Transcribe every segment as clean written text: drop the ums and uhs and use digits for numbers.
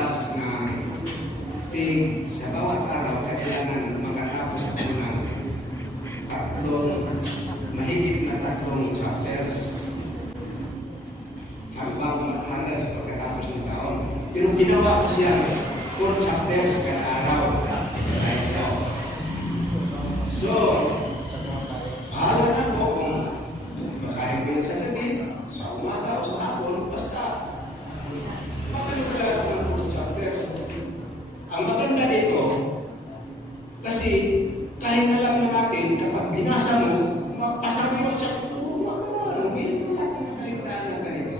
lumalabas na sa bawat araw kailangan makatapos ako ng mahigit na tatlong chapters hanggang sa pagkatapos ng taon. Pero ginawa ko siya 4 chapters kada araw. So, alam na po kung basahin ko yan sa gabi, sa umaga o sa hapon, basta makalagay ako ng 4 chapters. Ang maganda dito, kasi kahit alam na natin, kapag binasa mo, mapasabi mo siya, anong nakalitaan na ganito.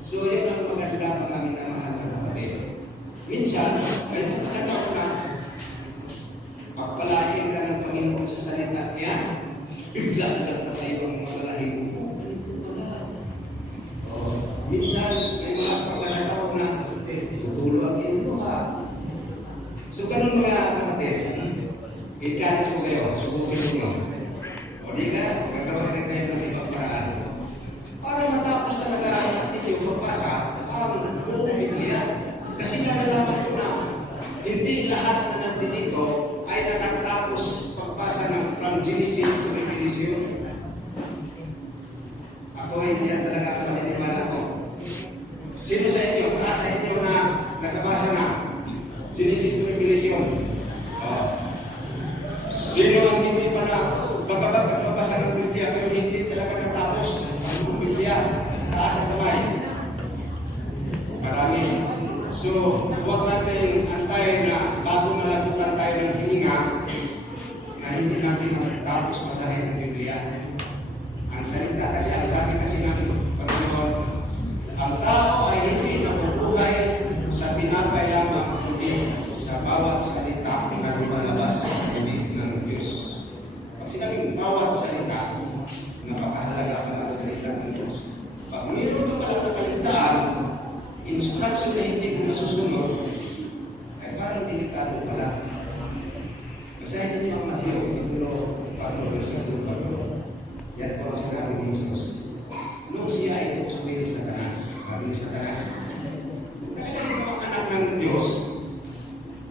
So, yan ang maganda pa namin na mahal na kapatid. Minsan, may pagkakataon na pagpalain ka ng Panginoon sa salita niya, bigla lang na tayo ang malalahin mo. Minsan, may mga pagkakataon na tutulog yung luha. So, ganun mga kapatid, i-catch ko kayo, subukin nyo. O di ka, gagawa rin kayo ng ibang paraan. Para matapos talaga ninyo magbasa ang buong Biblia. Kasi nalalaman ko na hindi lahat na nandito dito ay nakatapos pagbasa ng from Genesis to Revelation. Ako hindi yan talaga ako naniniwala ko. Sino sa inyo, sa inyo na nakabasa na Genesis to Revelation? Sino ang hindi pa na babasa ng Biblia pero hindi talaga natapos ang Biblia? Taas ang kamay. Marami. So, huwag natin antayin na bago malagutan tayo ng hininga na hindi natin matapos basahin ng Biblia. Ang salita kasi, ang sabi kasi natin, Panginoon, ang tao ay hindi nabubuhay sa tinapay lamang, kundi sa bawat salita na lumalabas sa bibig ng Diyos. Pag sinabing bawat salita, napakahalaga pa ang salita ng Diyos. Pag mayroon ka palang nakalitaan, instruction na hindi mo nasusunod, ay parang delikado pala. Basahin niyo ang Mateo, Titulo 4, versikulo 4. Yan po ang sinabi ni Jesus. Nung siya ay tuksawin ni Satanas, sabi ni Satanas, kasi ang mga anak ng Diyos,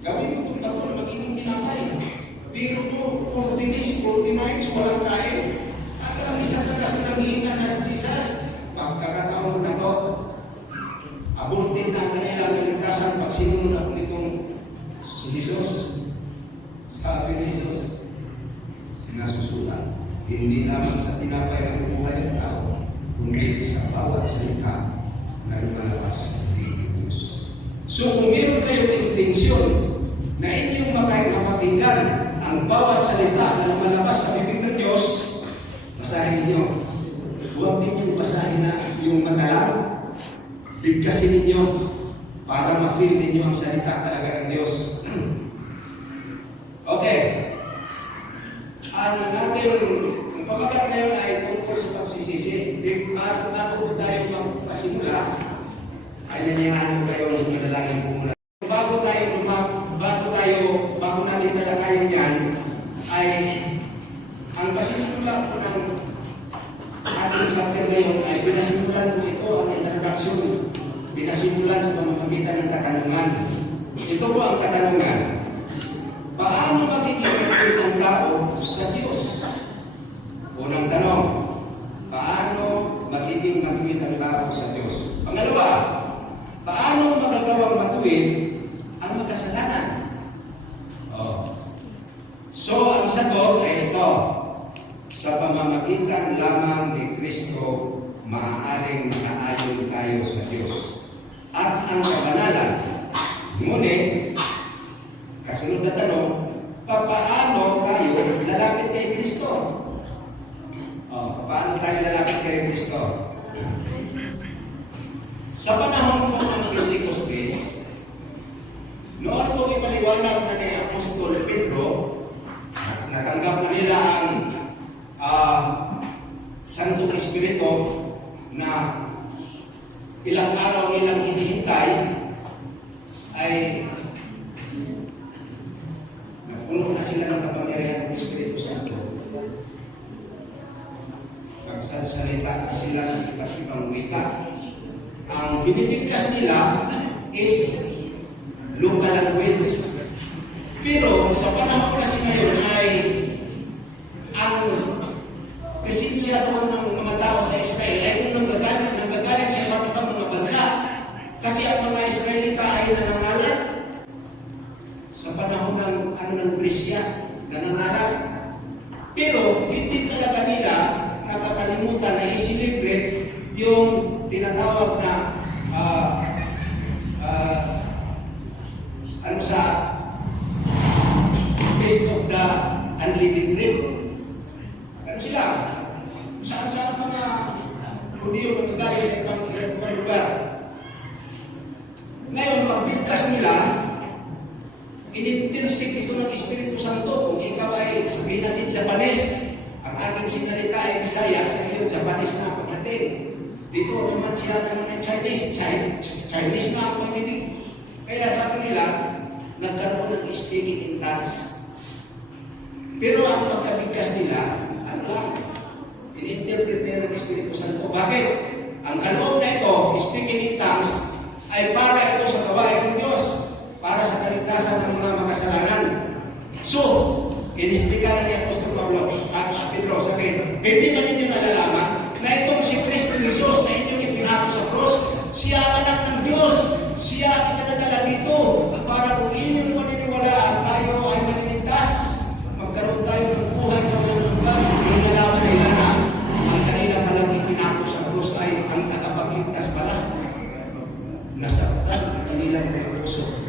gawin mo itong bato na magiging tinapay. Pero po, 40 days, 40 nights, walang kain. Alam ni Satanas na nangihinga na sa Jesus, pagkakataon na to, abortin na kanilang kaligtasan pag sinunod ako nitong si Jesus. Sabi ni Jesus, nasusulat, hindi lamang sa tinapay ang buhay ng tao, kundi sa bawat salita na lumalabas sa bibig ng Diyos. So kung meron kayong intensyon na inyong makapakinggan ang bawat salita na lumalabas sa bibig ng Diyos, basahin niyo. Huwag ninyong basahin na yung matalang. Bigkasin ninyo para ma-feel ninyo ang salita talaga ng Diyos. Okay. Ang pamagat ngayon ay tungkol sa pagsisisi. Bago po tayo magpasimula, ay nangyayaan mo kayo ng madalangin po muna. Bago natin talakayin yan, ay ang pasimula po ng ating chapter ngayon ay pinasimulan po ito ang introduction. Pinasimulan sa pamamagitan ng katanungan. Ito po ang katanungan. Paano magiging matuwid ang tao sa Diyos? Unang tanong, paano magiging matuwid ang tao sa Diyos? Pangalawa, paano magagawang matuwid ang makasalanan? So, ang sagot ay ito. Sa pamamagitan lamang ni Kristo, maaaring makaayon tayo sa Diyos. At ang kabanalan. Ngunit, kasunod na tanong, paano tayo lalapit kay Kristo? Paano tayo lalapit kay Kristo? Sa panahon po ng Pentecost, noon po ipaliwanag na ni Apostol Pedro, natanggap na nila ang Santong Espiritu na ilang araw nilang hinihintay ay napuno na sila ng kapangyarihan ng Espiritu Santo. Nagsasalita na sila ng iba't ibang wika. Ang binibigkas nila is local language. Pero sa panahon kasi ngayon ay ang presensya doon ng mga tao sa Israel ay kung nanggagaling sa iba't ibang mga bansa. Kasi ang mga Israelita ay nangangalat sa panahon ng Grisya, nangangalat. Pero hindi talaga nila nakakalimutan na i-celebrate yung tinatawag na sa Feast of the Unleavened Bread. Ano sila? Saan mga Hudiyo na nagaling sa ibang lugar. Ngayon, magbigkas nila, inintinsik ito ng Espiritu Santo. Kung ikaw ay sabihin natin Japanese, ang ating sinalita ay Bisaya, sa iyo Japanese na ang pagdating. Dito naman siya ng mga Chinese na ang pagdating. Kaya sabi nila, nagkaroon ng speaking in tongues. Pero ang pagkabigkas nila, ano lang, in-interpret nila ng Espiritu Santo. Bakit? Ang kaloob na ito, speaking in tongues, ay para ito sa gawain ng Diyos, para sa kaligtasan ng mga makasalanan. So, in-speakan ni Apostol Pablo at Pedro, sabihin, hindi man ninyo nalalaman na itong si Kristo Jesus na inyong ipinako sa cross, siya ang anak ng Diyos, siya ang pinadala dito para kung inyong paniniwalaan tayo ay maniligtas, magkaroon tayo ng buhay na walang hanggan. Yung nalaman nila na ang kanila palang ipinako sa cross ay ang tagapagligtas pala. Nasaktan ang kanilang puso.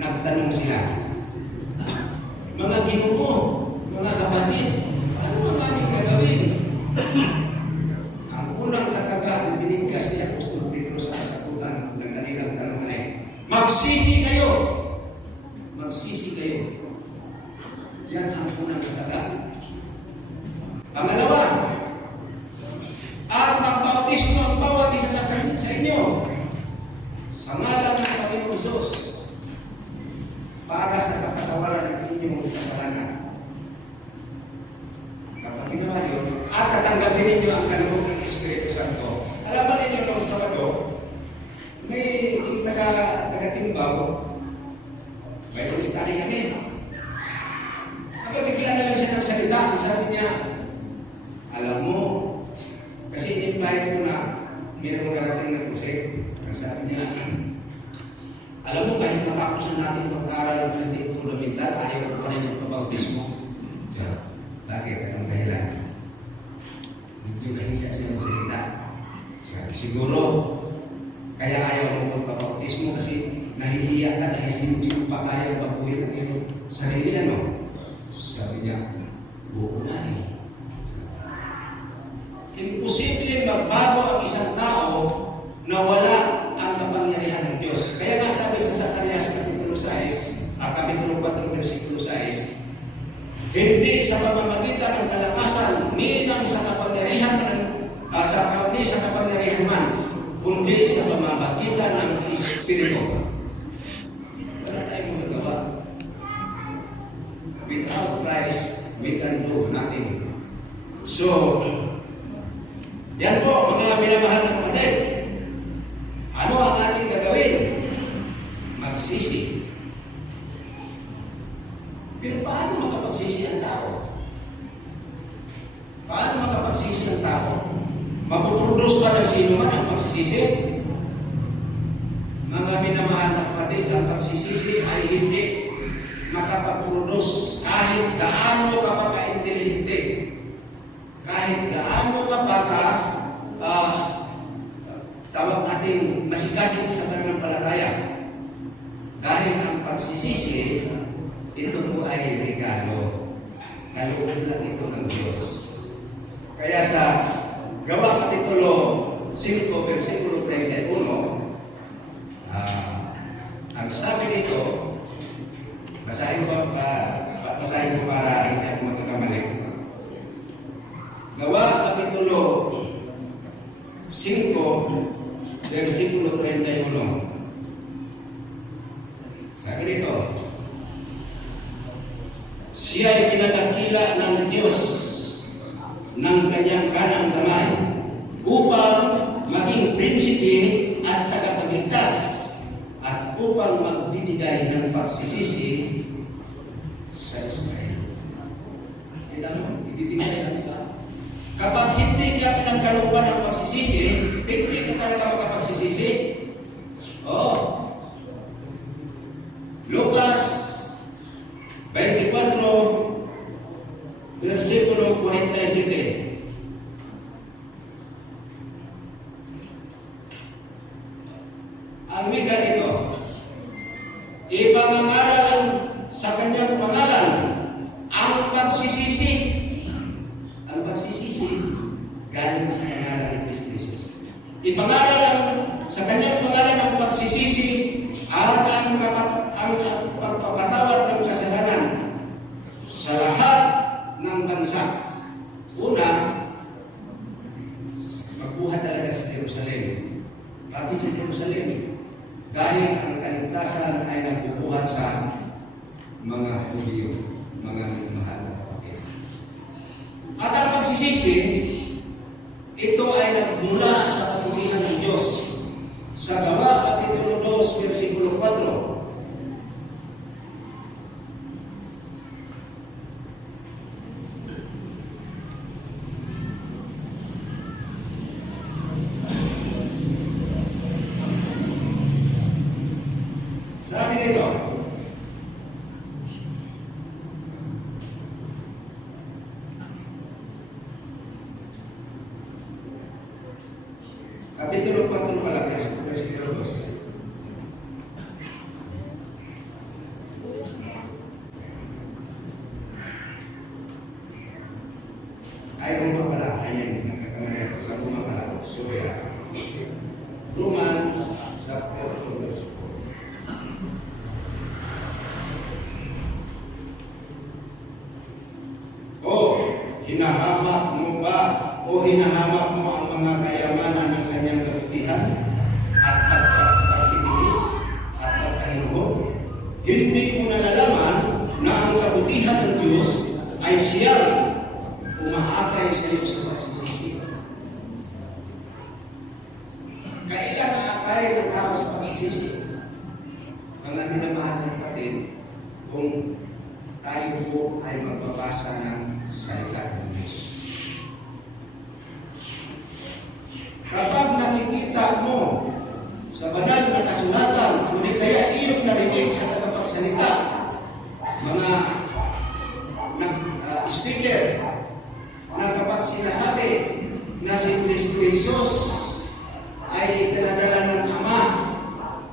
Nagtanong sila, mga Ginoo, mga kapatid, ano ang aming gagawin? Ang unang kataga na binigkas ni Apostol Pedro sa sagutan ng kanilang tanong ay, magsisi kayo! Magsisi kayo. Yan ang unang kataga. Pangalawa, at magbautismo ang bawat isa sa inyo sa ngalan ng Panginoong Hesus para sa kapatawaran ng inyong kasalanan. Kapag ginawa yun, at tatanggapin ninyo ang kaloob ng Espiritu Santo. Alam ba ninyo noong Sabado, may yung taga-timbaw, Bible study kami. Kapag bigla na lang siya ng salita, sabi niya, alam mo, kasi invite ko na mayroong karating na project. Sabi niya, alam mo, kahit matapos na natin mag-aaral ng hindi fundamental, ayaw ko pa rin yung pabautismo. Bakit? Anong dahilan? Medyo nahiya siya magsalita. Siguro, kaya ayaw mo pagpabautismo kasi nahihiya ka dahil hindi mo pa kaya baguhin ang iyong sarili, ano? Sabi niya, buo na eh. Imposible magbago ang isang tao na wala ang kapangyarihan ng Diyos. Kaya nga sabi sa Zacarias Kapitulo 6, Kapitulo 4, versikulo 6, hindi sa pamamagitan ng kalakasan, ninang sa kapangyarihan sa kapangyarihan man, kundi sa pamamagitan ng Espiritu. Wala tayong magagawa. Without Christ, we can do nothing. So, yan po, mga minamahal ng kapatid. Ano ang ating gagawin? Magsisi. Pero paano makapagsisi ang tao? Paano makapagsisi ang tao? Mapuproduce ba ng sino man ang pagsisisi? Mga minamahal na kapatid, ang pagsisisi ay hindi makapag-produce kahit gaano ka pagka-intelihente, kahit gaano ka tawag natin masigasig sa pananampalataya. Dahil ang pagsisisi, ito mo ay regalo. Kaloob lang ito ng Diyos. Kaya sa Gawa Kapitulo 5, versikulo 31, ang sabi nito, basahin ko para hindi ako magkakamali. Gawa Kapitulo 5, versikulo 31. Sabi nito, siya ay pinagkakila ng Diyos ng kanyang kanang kamay upang maging prinsipe at tagapagligtas at upang magbibigay ng pagsisisi sa Israel. Kita mo, ibibigay na, di ba? Kapag hindi ka pinagkalooban ng pagsisisi, hindi ka talaga makapagsisisi. Oo. Lucas 24, versikulo 47. Ang wika nito, ipangangaral sa kanyang pangalan ang pagsisisi. Ang pagsisisi galing sa pangalan ng Kristo Jesus. Ipangaral sa kanyang pangalan ang pagsisisi at ang pagpapatawad ng kasalanan sa lahat ng bansa. Una, magbuhat talaga sa Jerusalem. Bakit sa Jerusalem? Dahil ang kaligtasan ay nagbubuhat sa mga Hudyo, mga minamahal na kapatid. At ang pagsisisi, ito ay nagmula sa kabutihan ng Diyos. Sa Gawa, Kapitulo 2, versikulo 4. Sabi nito, Kapitulo 4 pala, versikulo 2. Ay, Roma pala. Ayan, nagkakamali ako. Sa Roma pala. So, yeah. Romans, chapter 2, verse 4. Hinahamak mo ba o hinahamak mo ang mga kayamanan ng kanyang kabutihan at pagtitiis at pagkahinuhod? Hindi mo nalalaman na ang kabutihan ng Diyos ay siyang umaakay sa iyo sa pagsisisi. Kailan aakay ng tao sa pagsisisi? Mga minamahal ng kapatid, kung tayo po ay magbabasa ng salita ng Diyos. Kapag nakikita mo sa banal na kasulatan, kundi kaya iyong narinig sa tagapagsalita, mga speaker, na kapag sinasabi na si Kristo Jesus ay pinadala ng Ama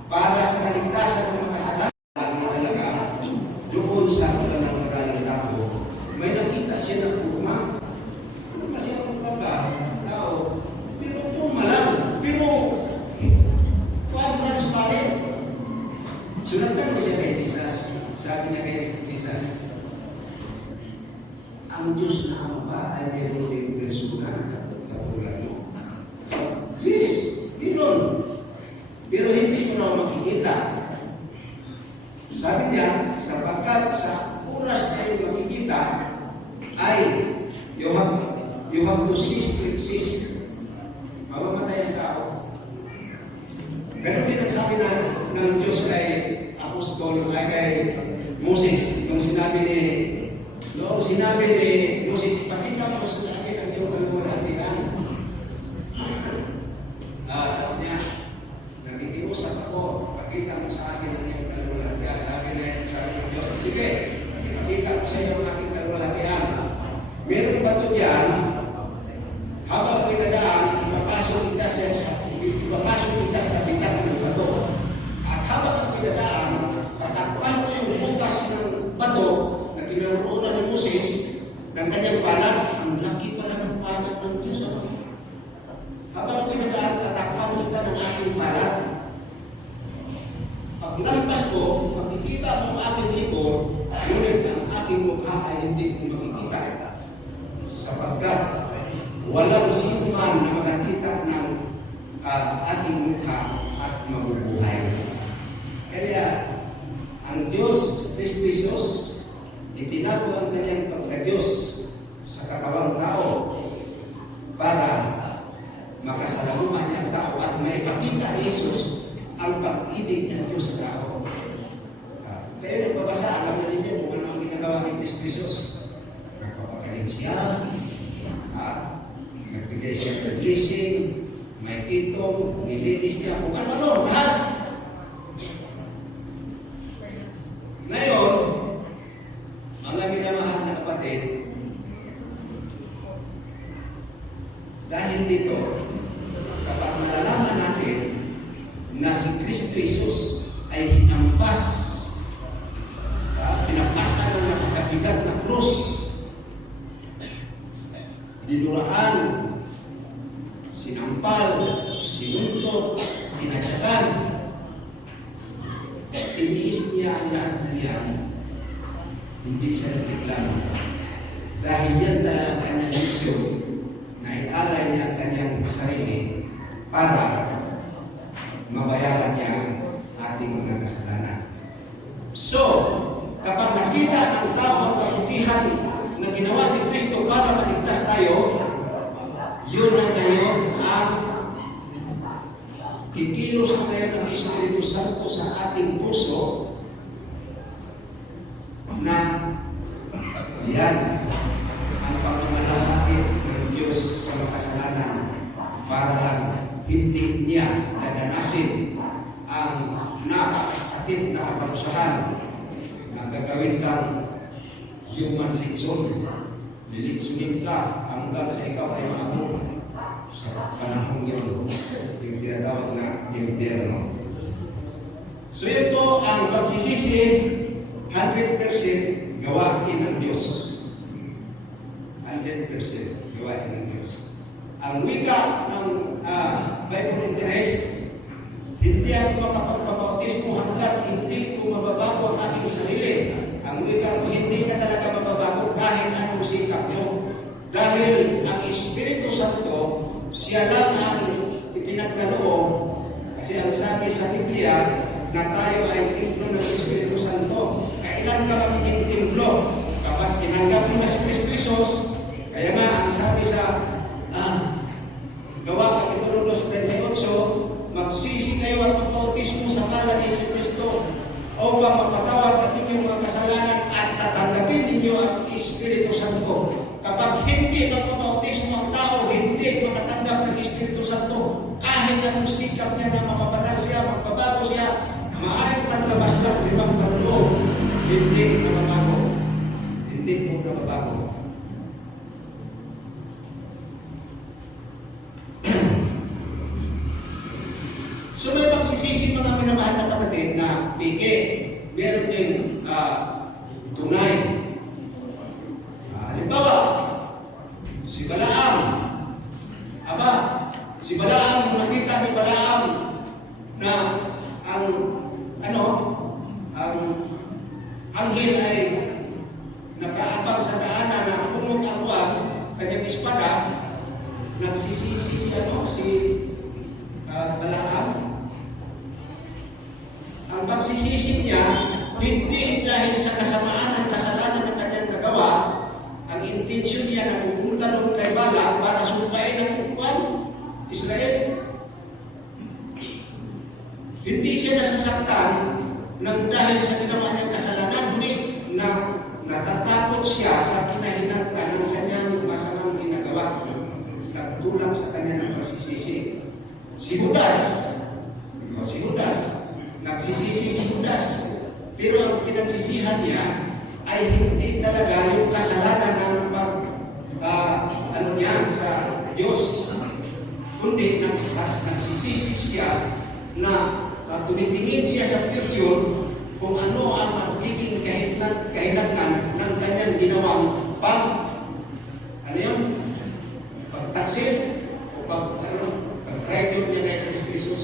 para sa kaligtasan ng mga kasalanan, talaga doon sa pagkakagalang tao, may nakita siya ng puma. Ano ba siya ng tao? Pero puma lang. Pero transparent. Sunatan mo siya kay Jesus. Sabi niya kay Jesus, ang Diyos na Ama ba ay meron din persona katulad mo? Yes, meron. Pero hindi mo na makikita. Sabi niya, sapagkat sa oras na yung makikita ay you have to cease to exist. Mamamatay ang tao. Ganun din ang sabi ng Diyos kay Apostol, ay kay Moses, nung sinabi ni Moses, pakita mo sa akin ang iyong kalwalhatian. Sabi niya, nakikiusap ako, pakita mo sa akin ang iyong kalwalhatian. Sabi ng Diyos, sige, pakita mo sa iyo ang aking kalwalhatian. Meron ba ito diyan? Habang pinadaan, ipapasok kita sa bitang ng bato. At habang ang pinadaan, tatakpan mo yung butas ng bato na kinaroonan ni Moses ng kanyang palat. Ang laki pala ng palat ng Diyos. Habang ang pinadaan, tatakpan kita ng aking palat. Pag lampas ko, makikita mo ang aking likod, ngunit ang aking mukha ay hindi ko makikita. Sapagkat walang sino man na makakita ng ating mukha at mabubuhay. Kaya, ang Diyos, Kristo Jesus, itinago ang kanyang pagka-Diyos sa katawang tao para makasalamuhan niya ang tao at may pakita ni Jesus ang pag-ibig ng Diyos sa tao. Kaya nagbabasa, alam na ninyo kung ano ang ginagawa ni Kristo Jesus. Nagpapagaling siya, nagbigay siya ng blessing, may kitong, nilinis niya, kung ano-ano, lahat. Ngayon, mga minamahal na kapatid, dahil dito, kapag malalaman natin na si Kristo Jesus ay hinampas, pinapasan ng napakabigat na krus, dinuraan, sinampal, sinuntok, tinatsagan, tiniis niya ang lahat na yan, hindi siya reklamo. Dahil yan talaga ang kanyang misyon, na ialay niya ang kanyang sarili para mabayaran niya ating mga kasalanan. So, kapag nakita ng tao ang kabutihan na ginawa ni Kristo para maligtas tayo, yun na ngayon ang kikilos na ngayon ng Espiritu Santo sa ating puso na yan ang pagmamalasakit ng Diyos sa makasalanan para lang hindi niya dadanasin ang napakasakit na kaparusahan na gagawin kang human litson. Lilitsunin ka hanggang sa ikaw ay maabot sa panahon yun, yung tinatawag na impyerno. So yun po ang pagsisisi, 100% gawain ng Diyos. 100% gawain ng Diyos. Ang wika ng Bible interest, hindi ako makapagpabautismo hanggat hindi ko mababago ang aking sarili. Ang wika ko, hindi ka talaga mababago kahit anong sikap mo. Dahil ang Espiritu Santo, siya lang ang ipinagkaloob. Kasi ang sabi sa Biblia, na tayo ay templo ng Espiritu Santo. Kailan ka magiging templo? Kapag tinanggap mo na si Kristo Jesus, kaya nga, ang sabi sa Gawa Kapitulo 2:28, magsisi kayo at magbautismo sa ngalan ni Kristo upang mapatawad ang inyong mga kasalanan at tatanggapin ninyo ang Espiritu Santo. Kapag hindi magpabautismo ang tao, hindi makatanggap ng Espiritu Santo, kahit anong sikap niya na mapapadal siya, magbabago siya, maaaring maglabas lang limang kaloob, hindi mababago. Hindi po mababago. So may pagsisisi mga minamahal na kapatid na pike, meron din tunay. Halimbawa, si Balaam. Si Balaam, nakita ni Balaam na ang anghel ay nakaabang sa daanan na pumot ang buwan, kanyang espada, nagsisisi si Balaam. Ang pagsisisi niya, hindi dahil sa kasamaan ng kasalanan ng kanyang nagawa, ang intensyon niya na pupunta doon kay Balak para sumpain ang Israel. Hindi siya nasasaktan ng dahil sa ginawa niyang kasalanan, hindi na natatakot siya sa kinahinatnan ng kanyang masamang ginagawa. Nagtulang sa kanya ng pagsisisi. Si Judas, nagsisisi si Judas. Pero ang pinagsisihan niya ay hindi talaga yung kasalanan ng niya sa Diyos, kundi nagsisisi siya na tumitingin siya sa future kung ano ang magiging kahinatnan ng kanyang ginawang pagtaksil o pag-tribute niya kay Kristo Jesus.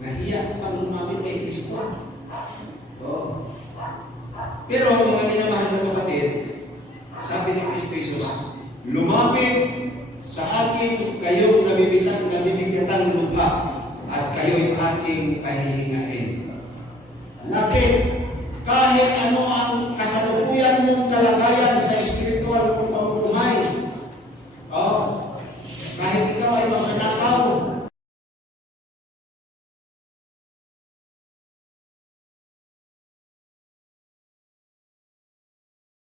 Nahiya pang lumapit kay Kristo. Pero mga minamahal na kapatid, sabi ni Kristo Jesus, lumapit sa akin kayong nabibigatan lupa at kayo'y aking pahihingain. Lapit kahit ano ang